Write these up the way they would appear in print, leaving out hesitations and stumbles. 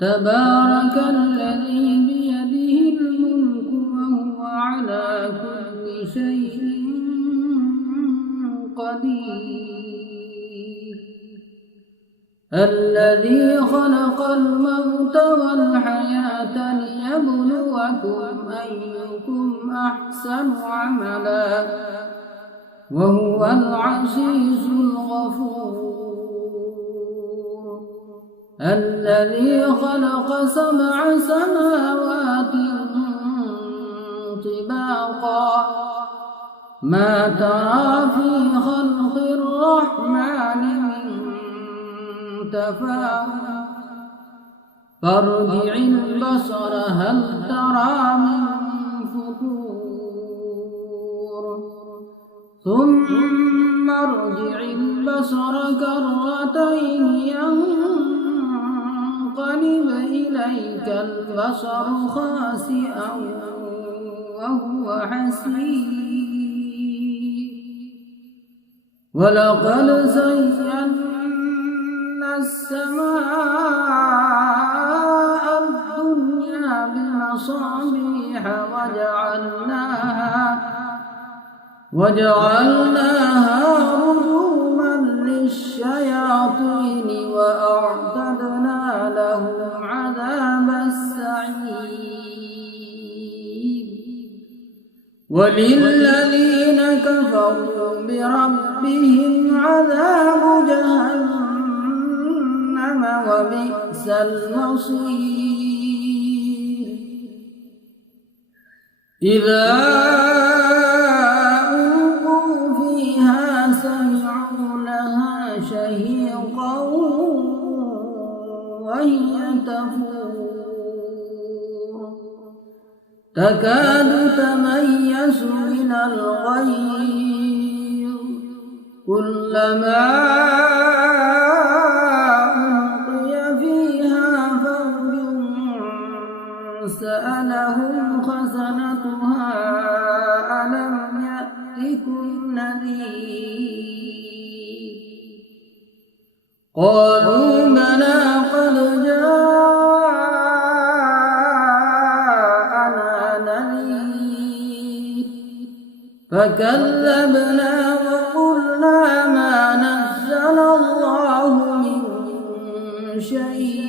تبارك الذي بيده الملك وهو على كل شيء قدير الذي خلق الموت والحياة ليبلوكم أيكم أحسن عملا وهو العزيز الغفور الذي خلق 7 سماوات طباقا ما ترى في خلق الرحمن من تفاوت فارجع البصر هل ترى من فطور ثم ارجع البصر كرتين ينقلب إليك البصر خاسئا وهو حسير ولقد زينا السماء الدنيا بمصابيح وجعلناها رجوما للشياطين وأعتدنا لهم عذاب السعير وللذين كفروا بربهم عذاب جهنم وبئس المصير إذا ألقوا فيها سمعوا لها شهيقا وهي تفور تكاد تميز من الغيظ كلما ألقي فيها فوج سألهم خزنتها ألم يأتكم نذير قالوا بلى قد جاءنا نذير فكذبنا وقلنا ما نزل الله من شيء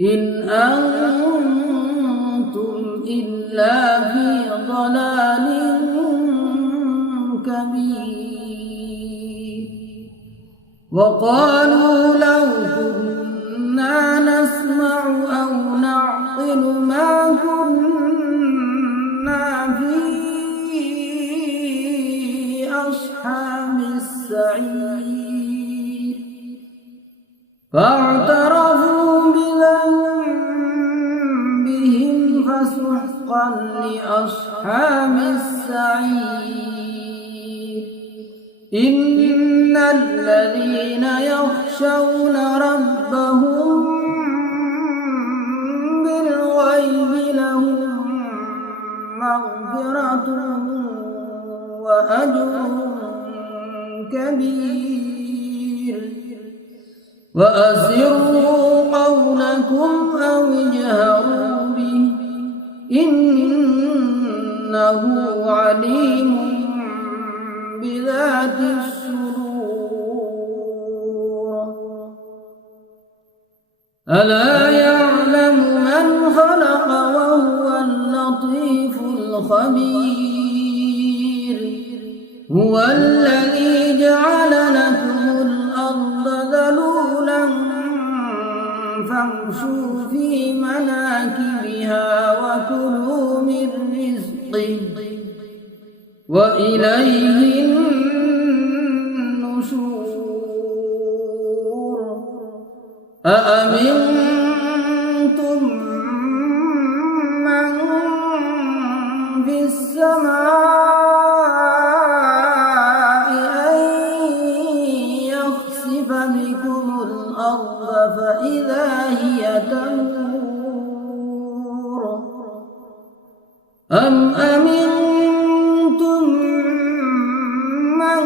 إن أنتم إلا في ضلال كبير وقالوا لو كنا نسمع أو نعقل ما كنا في أصحاب السعير فاعترفوا بذنبهم فسحقا لأصحاب السعير إن الذين يخشون ربهم بالغيب لهم مغفرة وأجر كبير وأسروا قولكم أو اجهروا به إنه عليم بذات الصدور ألا يعلم من خلق وهو اللطيف الخبير هو الذي جعل لكم الأرض ذلولا فامشوا في مناكبها وكلوا من رزقه وإليه النشور أأمنتم من في السماء أن يخسف بكم الأرض فإذا هي تمور أم أمنتم من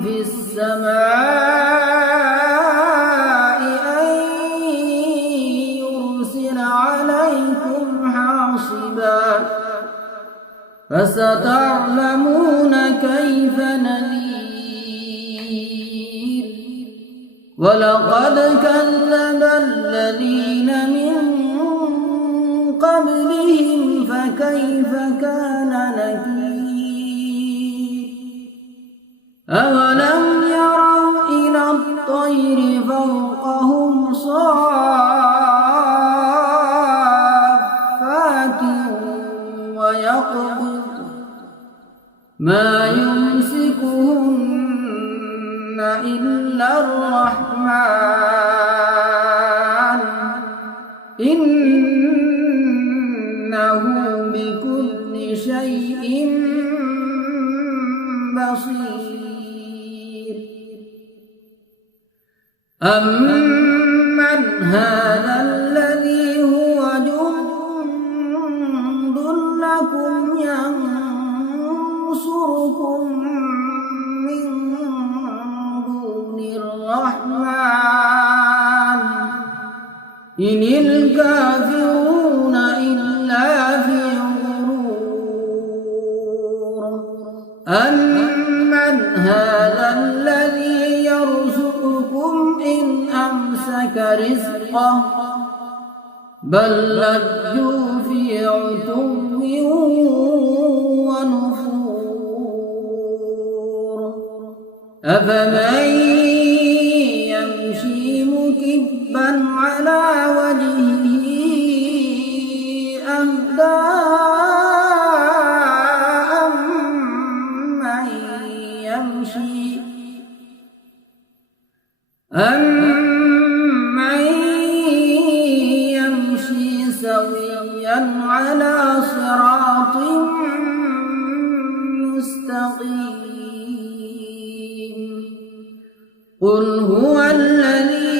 في السماء أن فستعلمون كيف نذير. ولقد كذب الذين من قبلهم فكيف كان نكير. أولم يروا إلى الطير فوقهم صافات ويقبض ما يمسكهن إلا الرحمن إنه بكل شيء بصير. أمن هذا الذي هو جند لكم ينصركم من دون الرحمن إن الكافرون إلا في غرور. أمن هذا الذي يرزقكم إن أمسك رزقه بل لجوا في عتو ونفور. أفمن يمشي مكبا على وجهه أهدى أمن يمشي سويا على صراط مستقيم. قل هو الذي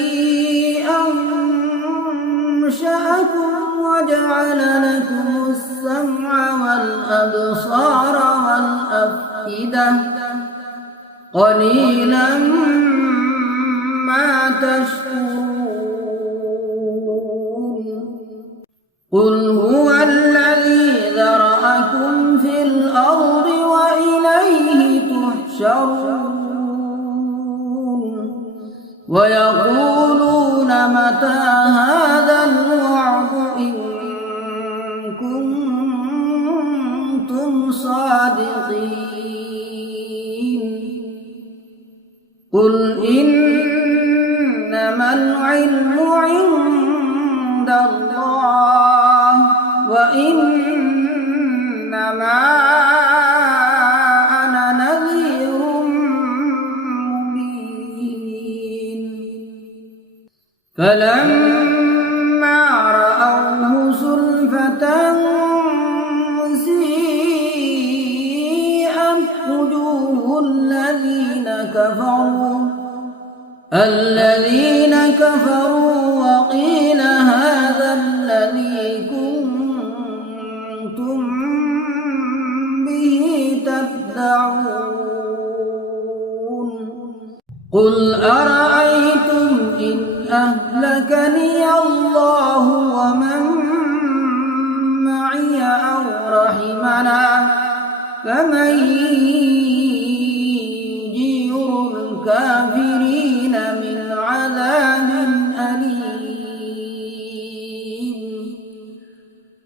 أنشأكم وجعل لكم السمع والأبصار والأفئدة قليلا ما تشكرون. قل هو الذي ذرأكم في الأرض وإليه تحشرون. ويقولون متى هذا الوعد إن كنتم صادقين. قل إنما العلم عند الله وإنما أنا نذير مبين. فلما رأوه زلفة سيئت وجوه الذين كفروا وقيل هذا الذي كنتم به تدعون. قل أرأيتم إن أهلكني الله ومن معي أو رحمنا فمن يجير الكافرين من عذاب أليم.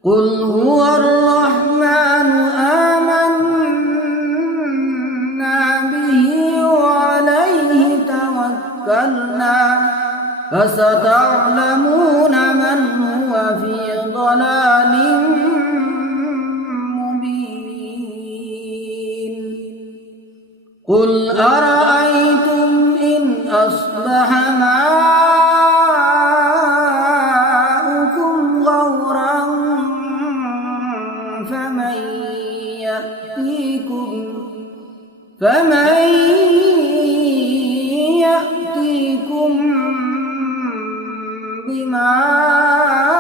قل هو الرحمن آمنا به وعليه توكلنا فستعلمون من هو في ضلال مبين. قل أرأيتم إن أصبح ماؤكم غورا فمن يأتيكم بماء